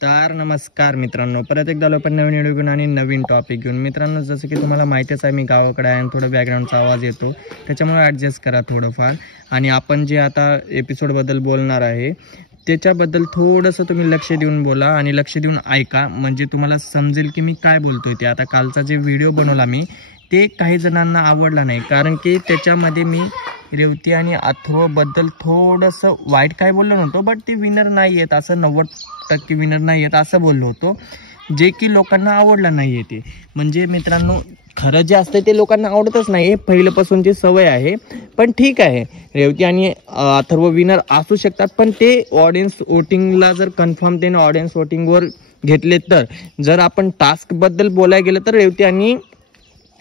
तर नमस्कार मित्रांनो, परत एकदा आपण नवीन व्हिडिओ घेऊन आणि नवीन टॉपिक घेऊन. मित्रांनो, जसं की तुम्हाला माहितीच आहे, मी गावाकडे आहे आणि थोडं बॅकग्राऊंडचा आवाज येतो, त्याच्यामुळे ॲडजस्ट करा थोडंफार. आणि आपण जे आता एपिसोडबद्दल बोलणार आहे त्याच्याबद्दल थोडंसं तुम्ही लक्ष देऊन बोला आणि लक्ष देऊन ऐका, म्हणजे तुम्हाला समजेल की मी काय बोलतोय ते. आता कालचा जे व्हिडिओ बनवला मी, ते काही जणांना आवडला नाही, कारण की त्याच्यामध्ये मी रेवती आणि अथर्वबद्दल थोडंसं वाईट काय बोललो नव्हतो, बट ते विनर नाही आहेत असं 90% विनर नाही आहेत असं बोललो होतो, जे की लोकांना आवडलं नाही आहे. ते म्हणजे मित्रांनो, खरं जे असतं ते लोकांना आवडतच नाही, हे पहिल्यापासूनची सवय आहे. पण ठीक आहे, रेवती आणि अथर्व विनर असू शकतात, पण ते ऑडियन्स वोटिंगला जर कन्फर्म त्याने ऑडियन्स वोटिंगवर घेतले, तर जर आपण टास्कबद्दल बोलायला गेलं तर रेवती आणि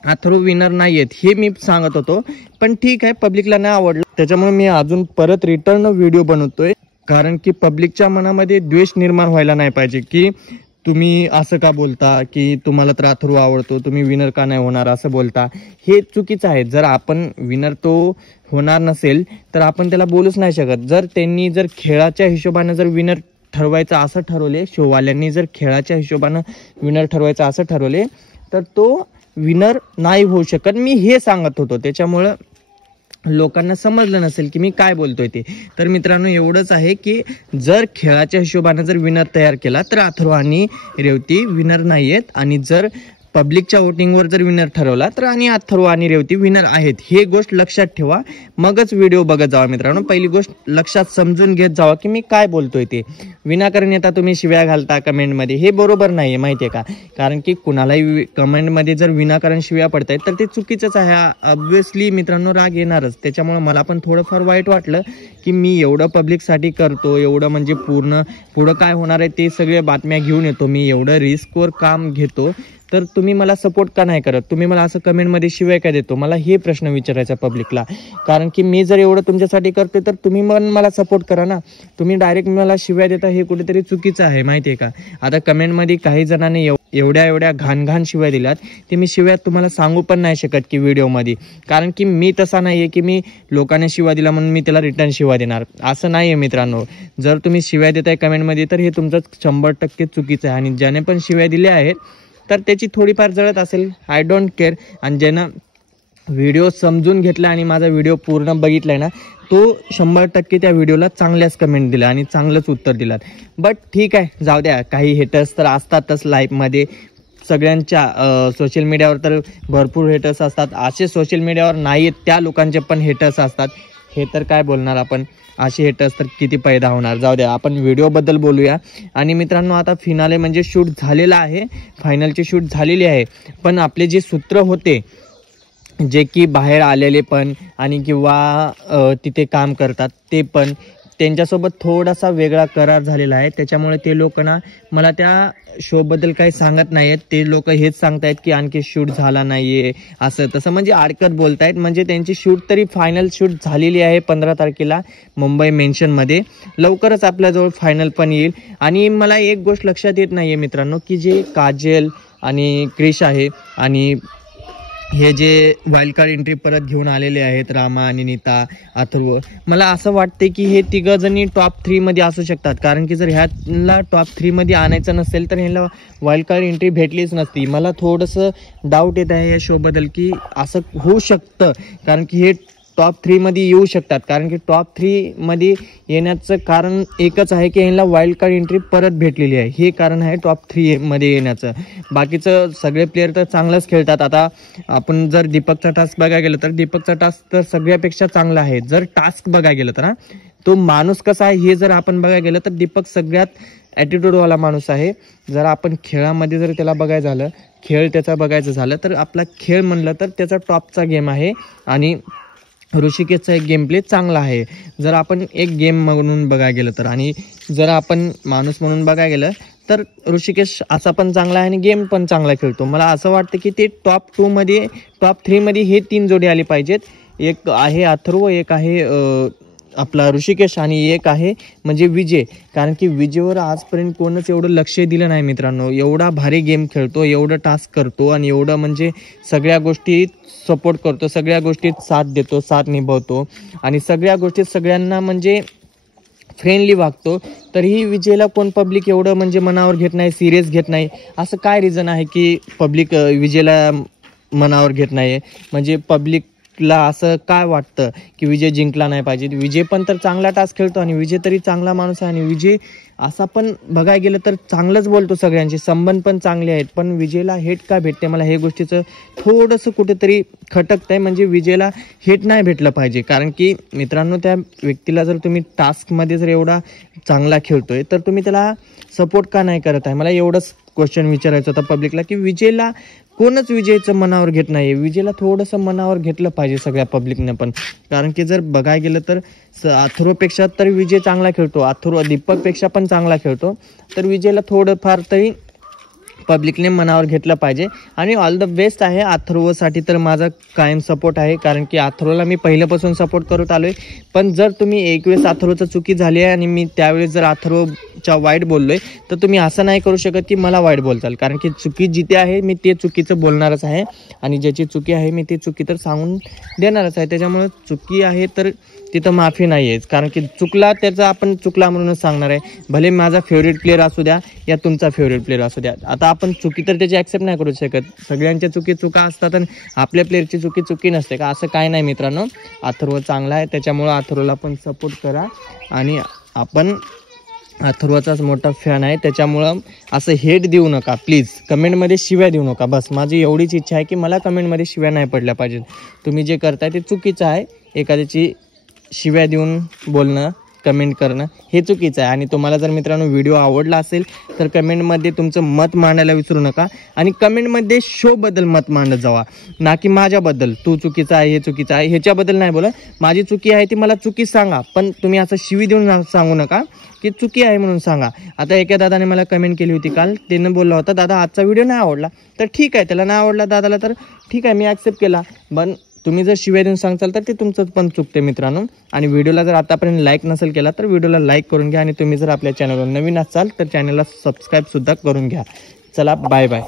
अथर्व विनर नाही आहेत हे मी सांगत होतो. पण ठीक आहे, पब्लिकला नाही आवडलं, त्याच्यामुळे मी अजून परत रिटर्न व्हिडिओ बनवतोय, कारण की पब्लिकच्या मनामध्ये द्वेष निर्माण व्हायला नाही पाहिजे की तुम्ही असं का बोलता, की तुम्हाला तर अथर्व आवडतो, तुम्ही विनर का नाही होणार असं बोलता. हे चुकीचं आहे. जर आपण विनर तो होणार नसेल तर आपण त्याला बोलूच नाही शकत. जर त्यांनी जर खेळाच्या हिशोबाने जर विनर ठरवायचं असं ठरवले, शोवाल्यांनी जर खेळाच्या हिशोबानं विनर ठरवायचं असं ठरवले, तर तो विनर नाही होऊ शकत. मी हे सांगत होतो, त्याच्यामुळं लोकांना समजलं नसेल की मी काय बोलतोय ते. तर मित्रांनो, एवढंच आहे की जर खेळाच्या हिशोबाने जर विनर तयार केला तर अथर्व आणि रेवती विनर नाही आहेत, आणि जर पब्लिकच्या वोटिंगवर जर विनर ठरवला तर आणि अथर्व आणि रेवती विनर आहेत. हे गोष्ट लक्षात ठेवा, मगच व्हिडिओ बघत जावा मित्रांनो. पहिली गोष्ट लक्षात समजून घेत जावा की मी काय बोलतोय ते. विनाकारण येता तुम्ही शिव्या घालता कमेंटमध्ये, हे बरोबर नाही आहे, माहिती आहे का. कारण की कुणालाही कमेंटमध्ये जर विनाकारण शिव्या पडतायत तर ते चुकीचंच आहे. ऑब्व्हियसली मित्रांनो, राग येणारच. त्याच्यामुळे मला पण थोडंफार वाईट वाटलं की मी एवढं पब्लिकसाठी करतो, एवढं म्हणजे पुढं काय होणार आहे ते सगळे बातम्या घेऊन येतो, मी एवढं रिस्कवर काम घेतो, तर तुम्ही मला सपोर्ट का नाही करत? तुम्ही मला असं कमेंटमध्ये शिवाय का देतो? मला हे प्रश्न विचारायचा पब्लिकला. कारण की मी जर एवढं तुमच्यासाठी करते तर तुम्ही मला सपोर्ट करा ना. तुम्ही डायरेक्ट मला शिव्या देता, हे कुठेतरी चुकीचं आहे, माहिती आहे का. आता कमेंटमध्ये काही जणांनी एवढ्या घाण शिव्या दिल्यात, ते मी शिव्या तुम्हाला सांगू पण नाही शकत की व्हिडिओमध्ये. कारण की मी तसा नाही आहे की मी लोकांनी शिव्या दिला म्हणून मी त्याला रिटर्न शिव्या देणार, असं नाही आहे मित्रांनो. जर तुम्ही शिव्या देताय कमेंटमध्ये तर हे तुमचं 100% चुकीचं आहे. आणि ज्याने पण शिव्या दिल्या आहेत तर त्याची थोडीफार जळत असेल, आय डोंट केअर. आणि ज्यानं व्हिडिओ समजून घेतला आणि माझा व्हिडिओ पूर्ण बघितलाय ना, तो 100% त्या व्हिडिओला चांगल्याच कमेंट दिला आणि चांगलंच उत्तर दिलात. बट ठीक आहे, जाऊ द्या. काही हेटर्स तर असतातच लाईफमध्ये, सगळ्यांच्या सोशल मीडियावर तर भरपूर हेटर्स असतात. असे सोशल मीडियावर नाही आहेत त्या लोकांचे पण हेटर्स असतात. हे तर काय बोलणार आपण, असे हेटर्स तर किती पैदा होणार. जाऊ द्या, आपण व्हिडिओबद्दल बोलूया. आणि मित्रांनो, आता फिनाले म्हणजे शूट झालेला आहे, फायनलची शूट झालेली आहे. पण आपले जे सूत्र होते, जे की बाहेर आलेले पण आणि किंवा तिथे काम करतात ते पण, त्यांच्यासोबत थोडासा वेगळा करार झालेला आहे. त्याच्यामुळे ते लोक ना मला त्या शोबद्दल काही सांगत नाही आहेत. ते लोक हेच सांगतायत की आणखी शूट झाला नाही आहे, असं तसं म्हणजे आडकत बोलतायत. म्हणजे त्यांची शूट तरी फायनल शूट झालेली आहे 15 तारखेला मुंबई मेन्शनमध्ये. लवकरच आपल्याजवळ फायनल पण येईल. आणि मला एक गोष्ट लक्षात येत नाही आहे मित्रांनो, की जे काजल आणि क्रिश आहे आणि हे जे वाईल्ड कार्ड एंट्री परत घेऊन आलेले आहेत, रामा आणि नीता, अथर्व, मला असं वाटते की हे तिघं जणी टॉप 3 मध्ये असू शकतात. कारण की जर ह्याला टॉप 3 मध्ये आणायचं नसेल तर ह्याला वाईल्ड कार्ड एंट्री भेटलीच नसती. मला थोडंसं डाऊट येत आहे या शोबद्दल की असं होऊ शकतं, कारण की हे टॉप 3 मध्ये येऊ शकतात. कारण की टॉप 3 मध्ये येण्याचं कारण एकच आहे की यांना वाईल्ड कार्ड एंट्री परत भेटलेली आहे, हे कारण आहे टॉप 3 मध्ये येण्याचं. बाकीचं सगळे प्लेयर तर चांगलंच खेळतात. आता आपण जर दीपकचा टास्क बघायला गेलं तर दीपकचा टास्क तर सगळ्यापेक्षा चांगला आहे. जर टास्क बघायला गेलं तर तो माणूस कसा आहे हे जर आपण बघायला गेलं तर दीपक सगळ्यात ॲटिट्यूडवाला माणूस आहे. जर आपण खेळामध्ये जर त्याला बघायचं झालं, खेळ त्याचा बघायचं झालं तर आपला खेळ म्हणलं तर त्याचा टॉपचा गेम आहे. आणि ऋषिकेशचा एक गेम प्ले चांगला आहे जर आपण एक गेम म्हणून बघायला गेलं तर. आणि जर आपण माणूस म्हणून बघायला गेलं तर ऋषिकेश असा पण चांगला आहे आणि गेम पण चांगला खेळतो. मला असं वाटतं की ते टॉप 2 मध्ये, टॉप 3 मध्ये हे 3 जोडी आली पाहिजेत. एक आहे अथर्व, एक आहे आपला ऋषिकेश आणि एक आहे म्हणजे विजय. कारण की विजयवर आजपर्यंत कोणच एवढं लक्ष दिलं नाही मित्रांनो. एवढा भारी गेम खेळतो, एवढं टास्क करतो आणि एवढं म्हणजे सगळ्या गोष्टीत सपोर्ट करतो, सगळ्या गोष्टीत साथ देतो, साथ निभवतो आणि सगळ्या गोष्टीत सगळ्यांना म्हणजे फ्रेंडली वागतो, तरीही विजयला कोण पब्लिक एवढं म्हणजे मनावर घेत नाही, सिरियस घेत नाही. असं काय रिझन आहे की पब्लिक विजयला मनावर घेत नाही? म्हणजे पब्लिकला असं काय वाटतं की विजय जिंकला नाही पाहिजे? विजय पण तर चांगला टास्क खेळतो आणि विजय तरी चांगला माणूस आहे, आणि विजय असा पण बघायला गेलं तर चांगलंच बोलतो, सगळ्यांचे संबंध पण चांगले आहेत. पण विजयला हेट का भेटते? मला हे गोष्टीचं थोडंसं कुठेतरी खटकत आहे. म्हणजे विजयला हेट नाही भेटलं पाहिजे, कारण की मित्रांनो त्या व्यक्तीला जर तुम्ही टास्कमध्ये जर एवढा चांगला खेळतोय तर तुम्ही त्याला सपोर्ट का नाही करत आहे? मला एवढंच क्वेश्चन विचारायचं होतं पब्लिकला की विजयला कोणच विजयचं मनावर घेत नाही. विजयला थोडंसं मनावर घेतलं पाहिजे सगळ्या पब्लिकने पण, कारण की जर बघायला गेलं तर अथर्वपेक्षा तर विजय चांगला खेळतो, अथर्व दीपकपेक्षा पण चांगला खेळतो. तर विजयला थोडंफार तरी पब्लिकने मनावर घेतलं पाहिजे. आणि ऑल द बेस्ट आहे अथर्वसाठी, तर माझा कायम सपोर्ट आहे, कारण की अथर्वला मी पहिल्यापासून सपोर्ट करत आलोय. पण जर तुम्ही एक वेळेस अथर्वचं चुकी झाली आहे आणि मी त्यावेळेस जर अथर्वच्या वाईट बोललोय, तर तुम्ही असं नाही करू शकत की मला वाईट बोलताल, कारण की चुकी जिथे आहे मी ते चुकीचं बोलणारच आहे, आणि ज्याची चुकी आहे मी ती चुकी तर सांगून देणारच आहे. त्याच्यामुळे चुकी आहे तर तिथं माफी नाही आहेच, कारण की चुकला त्याचा आपण चुकला म्हणूनच सांगणार आहे. भले माझा फेवरेट प्लेअर असू द्या या तुमचा फेवरेट प्लेअर असू द्या, आता आपण चुकी तर त्याची ॲक्सेप्ट नाही करू शकत. सगळ्यांच्या चुका असतात आणि आपल्या प्लेअरची चुकी नसते का? असं काय नाही मित्रांनो. अथर्व चांगला आहे, त्याच्यामुळं अथर्वला पण सपोर्ट करा. आणि आपण अथर्वचाच मोठा फॅन आहे, त्याच्यामुळं असं हेट देऊ नका प्लीज, कमेंटमध्ये शिव्या देऊ नका. बस माझी एवढीच इच्छा आहे की मला कमेंटमध्ये शिव्या नाही पडल्या पाहिजेत. तुम्ही जे करताय ते चुकीचं आहे. एखाद्याची शिव्या देऊन बोलणं, कमेंट करणं हे चुकीचं आहे. आणि तुम्हाला जर मित्रांनो व्हिडिओ आवडला असेल तर कमेंटमध्ये तुमचं मत मांडायला विसरू नका, आणि कमेंटमध्ये शोबद्दल मत मांडत जावा, ना की माझ्याबद्दल तू चुकीचं आहे, हे चुकीचं आहे, ह्याच्याबद्दल नाही बोला. माझी चुकी आहे ती मला चुकी सांगा, पण तुम्ही असं शिवी देऊन सांगू नका की चुकी आहे म्हणून सांगा. आता एका दादाने मला कमेंट केली होती काल, त्यानं बोलला होता दादा आजचा व्हिडिओ नाही आवडला. तर ठीक आहे, त्याला नाही आवडला दादाला, तर ठीक आहे, मी ॲक्सेप्ट केला. पण तुम्ही जर शिव्या देऊन सांगताल तर ते तुमचं पण चुकते मित्रांनो. आणि व्हिडिओला जर आतापर्यंत लाईक नसेल केला तर व्हिडिओला लाईक करून घ्या, आणि तुम्ही जर आपल्या चॅनलवर नवीन असाल तर चॅनलला सबस्क्राईब सुद्धा करून घ्या. चला बाय बाय.